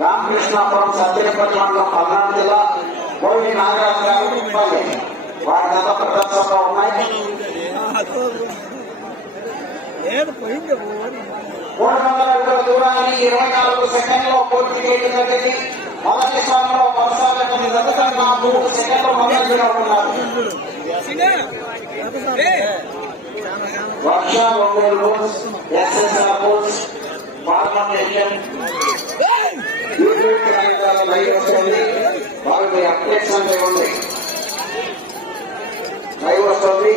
రామకృష్ణాపురం సత్యపల్లి మండలం పల్నాడు జిల్లా కోవి నాగరాజు గారు ఉప్పల్లి వారి గత ప్రదర్శనలో ఉన్నాయి ఏది పోయింది ఓడి. మూడు వందల అడుగుల దూరాన్ని ఇరవై నాలుగు సెకండ్లో పూర్తి చేయడం జరిగింది మొదటి స్థానంలో కొనసాగుతున్న గతకన్నా మూడు సెకండ్లు ముందంజలో ఉన్నారు వర్ష ఒంగోలు బోల్స్ ఎస్ఎస్ఆర్ బోల్స్ పార్లమెంట్ వస్తుంది వాళ్ళకి అప్డేట్స్ లైవ్ వస్తుంది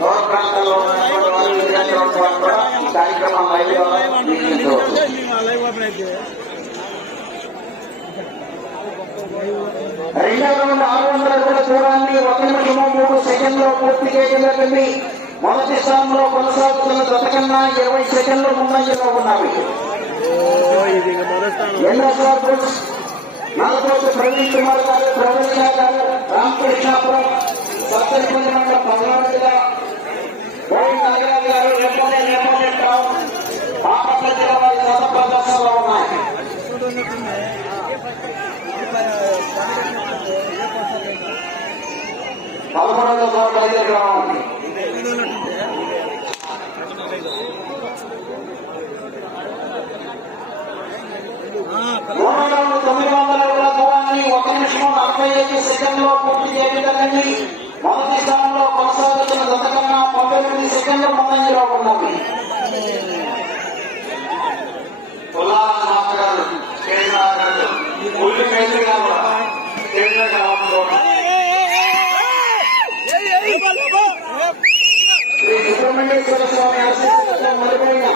దూర ప్రాంతాల్లో ఉన్నటువంటి వాళ్ళు కూడా ఈ కార్యక్రమం లైవ్ రెండవ రౌండ్ ఆరు వందల అడుగుల దూరాన్ని ఒక నిమిషము మూడు సెకండ్లో పూర్తి చేయడం జరిగింది. మొదటి స్థానంలో కొనసాగుతున్న జత కన్నా ఇరవై సెకండ్లు ముందంజలో ఉన్నవి. ఇది నాలుగోటి ప్రవీణ్ కుమార్ గారు ప్రవీణ్ గారు రామకృష్ణాపురం సత్తెనపల్లి మండలం పల్నాడు జిల్లా. కోవి నాగరాజు గారు రెప్పలే రెప్పలే టౌన్ బాపట్ల జిల్లా వారి గత ప్రదర్శనలో ఉన్నాయి. పదమూడు వందల పదకొండవ ఐదు గ్రామం ఆ, తొమ్మిది వందల అడుగుల ఒక నిమిషం నలభై ఐదు సెకండ్లో పూర్తి చేయడం మొదటి స్థానంలో కొనసాగుతున్న గత కన్నా పంతొమ్మిది సెకండ్ల ముందంజలో ఉన్నవి. శ్రీ సుబ్రహ్మణ్యేశ్వర స్వామి ఆశీస్సులతో మరుగైన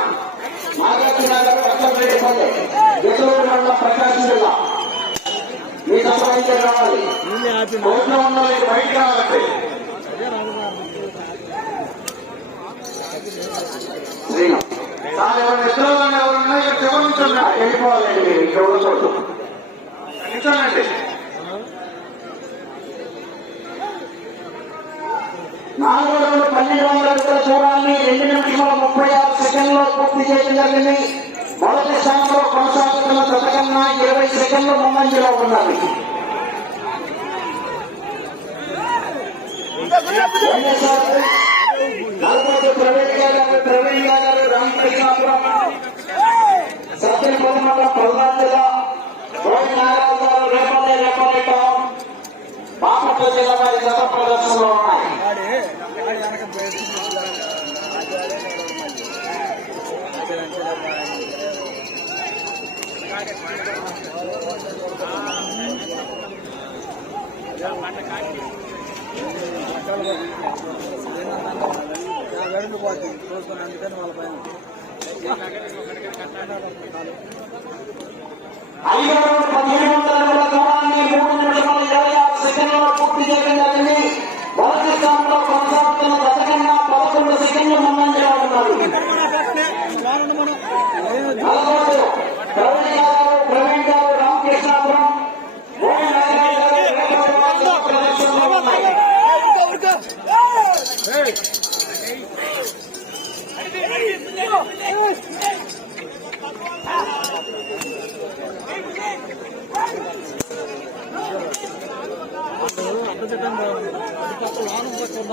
నాగార్జున గారు పట్టణపల్లి ఎదురు మండలం ప్రకాశం జిల్లా మీ సంపాదించే రావాలి ముందే కోట్లో ఉన్న మీరు బయట రావాలంటే అదే రాముగారు ఎవరు నిద్రలో ఎవరున్నా ఇక్కడ వెళ్ళిపోవాలండి పన్నెండు రెండు నిమిషముల ముప్పై ఆరు సెకండ్లో పూర్తి చేయడం జరిగింది. మొదటి స్థానంలో కొనసాగుతున్న గత కన్నా ఇరవై సెకండ్లు ముందంజలో ఉన్నది ప్రవీణ్ గారు రామకృష్ణాపురం సత్యనపల్లి మండలం పల్నాడు జిల్లా నాగరాజు గారు బాపట్ల జిల్లా వారి గత ప్రదర్శనలో ఉన్నాయి. ఆడే ఆడి వెనక పోయి గడుపు పోతుంది చూసుకొని అందుకని వాళ్ళ పైన ఐదు వందల పదిహేను వందల అడుగుల దూరాన్ని మూడు నిమిషాల ఇరవై ఆరు సెకండ్లలో పూర్తి చేయడం జరిగింది మొదటి స్థానంలో కొనసాగుతున్న గత కన్నా పదకొండు సెకండ్లు ముందంజలో ఉన్నారు నల్గొండ ప్రవీణ్ గారు ప్రవీణ్ గారు రామకృష్ణాపురం గోవి నాగరాజు గారు రేపల్లి వారి గత ప్రదర్శనలో ఉన్నాయి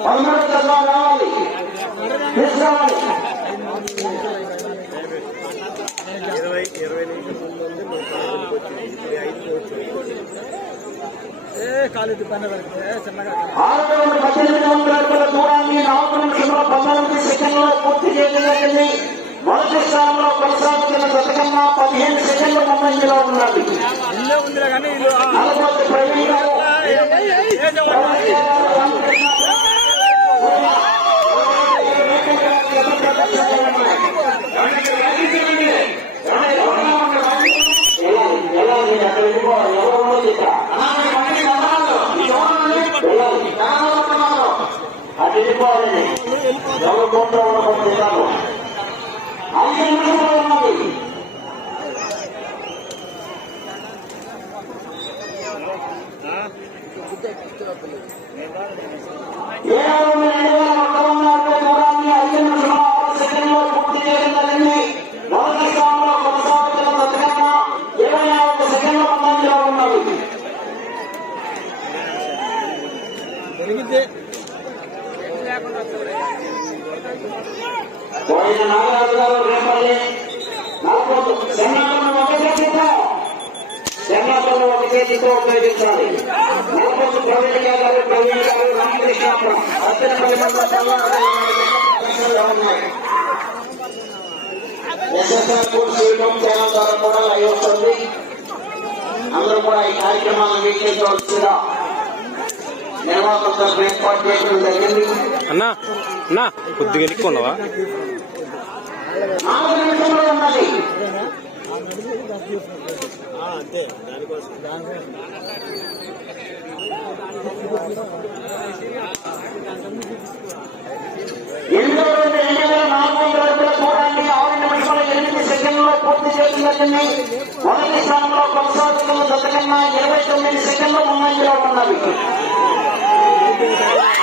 పదమూడు రావాలి ఆరు వందల పద్దెనిమిది వందల అడుగుల దూరాన్ని నాలుగు నిమిషంలో పంతొమ్మిది సెకండ్లో పూర్తి చేయడం జరిగింది మొదటి స్థానంలో కొనసాగుతున్న గతకన్నా పదిహేను సెకండ్ల ముందంజలో ఉన్నది. అది వెళ్ళిపోవాలండి ఎవరు ఉన్నది రెండు వేల ఒక్క వంద అరవై దూరాన్ని ఐదు నిమిషాల ఆరు సెకండ్లో పూర్తి చేయడం జరిగింది మొదటి స్థానంలో కొనసాగుతున్న దశకన్నా ఇరవై నాలుగు సెకండ్ల ముందు పోయిన నాగరాజు గారు రేపల్లి శనాలను ఒక కేజీతో శనాలను ఒక కేజీతో ఉపయోగించాలి. నలభై ప్రవీణ్ గారు ప్రవీణ్ గారు రామకృష్ణాపురం అత్తనపల్లి మండలం ఉన్నాయి ఎస్ఎస్ఆర్ కోర్స్ యూట్యూబ్ ఛానల్ ద్వారా కూడా లైవ్ వస్తుంది అందరూ కూడా ఈ కార్యక్రమాలను వీక్షించవలసిందిగా నిర్వాహకుల తరఫున ఏర్పాటు చేయడం జరిగింది అన్నా అన్నా కొద్దిగా నాలుగు నిమిషంలో ఉన్నది. ఆ, అంతే. దానికోసం. రెండు వేల నాలుగు ఎనిమిది సెకండ్లలో పూర్తి చేసిందని మొదటి స్థానంలో కొనసాగుతున్న దశ కన్నా ఇరవై తొమ్మిది సెకండ్లు ముందంజలో ఉన్నది ఉన్నాయి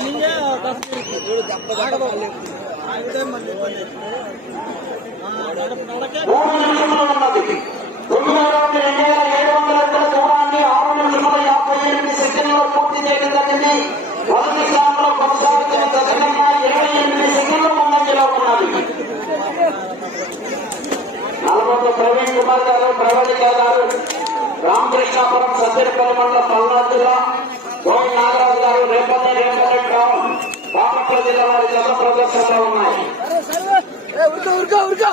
నిన్నే చూడు దెబ్బ దెబ్బ ఆగితే మళ్ళీ ఇబ్బంది ఆ, నడక నడకే మూడు నిమిషంలో ఉన్నది తొమ్మిదో రోజు రెండు వేల ఏడు వందల అడుగుల దూరాన్ని ఆరు నిమిషముల యాభై ఎనిమిది సెకండ్లో పూర్తి చేయడం జరిగింది మొదటి స్థానంలో కొనసాగుతున్న దశ ఇరవై ఎనిమిది సెకండ్ల ముందంజలో ఉన్నది నల్గొండ ప్రవీణ్ కుమార్ గారు ప్రవళిక గారు రామకృష్ణాపురం సత్యపల్లి మండలం పల్నాడు జిల్లా గోవింద్ నాగరాజు గారు రేపల్లి రేపల్లి బాపట్ల జిల్లా వారి జత ప్రదర్శనలో ఉన్నాయి ఉరుకా ఉరుకా ఉరుకా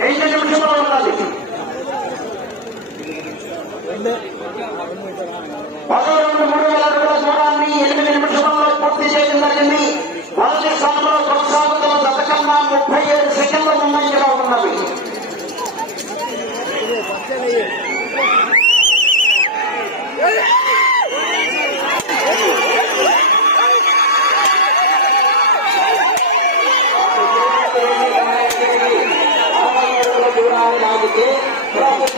రెండు నిమిషంలో ఉన్నది పదకొండు మూడు వేల అడుగుల దూరాన్ని ఎనిమిది నిమిషంలో పూర్తి చేయడం జరిగింది మొదటి స్థానంలో కొనసాగుతున్న దశ కన్నా ముప్పై ఏడు సెకండ్ల ముందంజలో ఉన్నది అరవై అడుగుల దూరాన్ని లాగితే ప్రస్తుతానికి మొదటి స్థానంలో కొనసాగుతారు పూర్తిగా టచ్ అవ్వాలి రావాలా పదకొండు నుండి మూడు వేల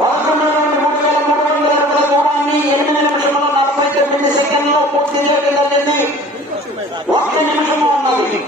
మూడు వందల అడుగుల దూరాన్ని ఎనిమిది నిమిషంలో నలభై తొమ్మిది సెకండ్లో పూర్తి చేయడం జరిగింది ఒక్క నిమిషం ఉన్నది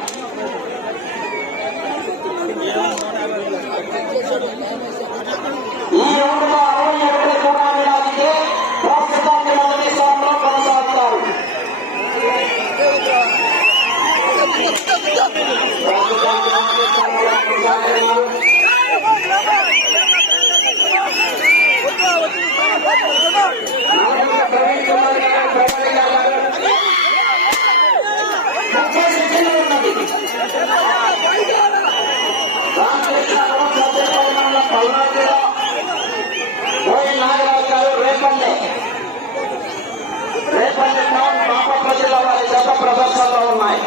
ప్రదర్శనలో ఉన్నాయి.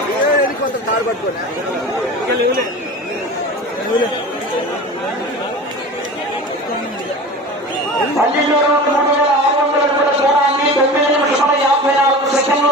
పల్లెటూరు మూడు వేల ఆరు వందల అడుగుల దూరాన్ని తొమ్మిది నిమిషముల యాభై నాలుగు సెకండ్లు